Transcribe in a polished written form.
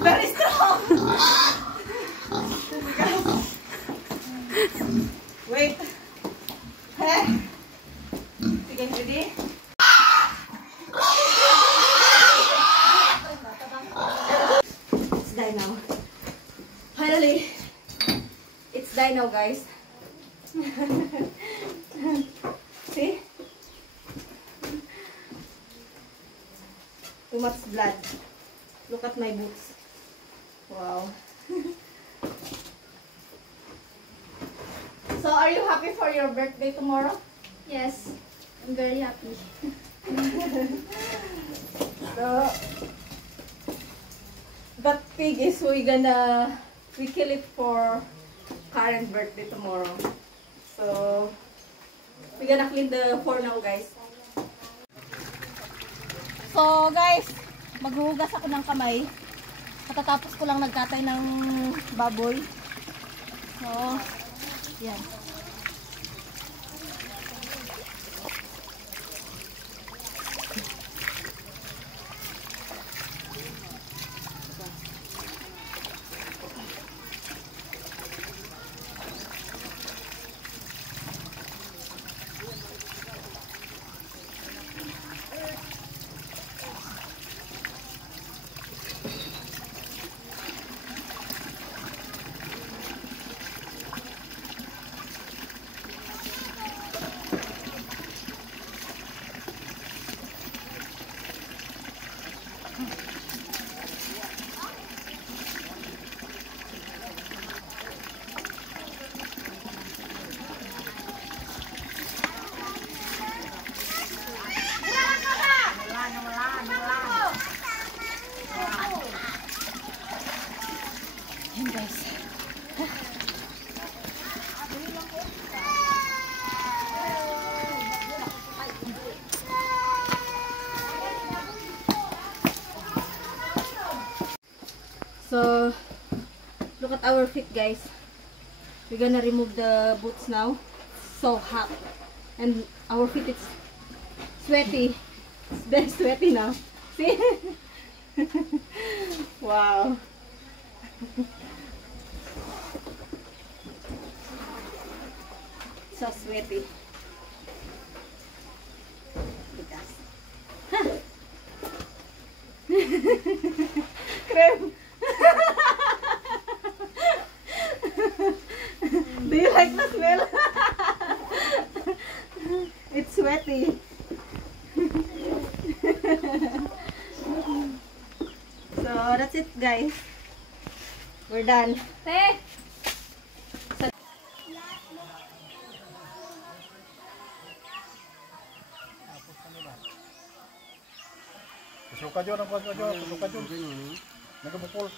Very strong. Wait. Hey. Sige, ready? It's done now. Finally, it's done now, guys. See? Too much blood. Look at my boots. Wow. So, are you happy for your birthday tomorrow? Yes, I'm very happy. So, that pig is we kill it for Karen's birthday tomorrow. So, we're gonna clean the floor now, guys. So, guys, maghuhugas ako ng kamay. Katatapos ko lang nagkatay ng baboy. So, yan. So, look at our feet, guys. We're gonna remove the boots now. So hot. And our feet is sweaty. It's very sweaty now. See? Wow. So sweaty. Look at us. Cream. Do you like the smell? It's sweaty. So that's it, guys. We're done. Hey! Suka dyan, suka dyan. Nagabukol.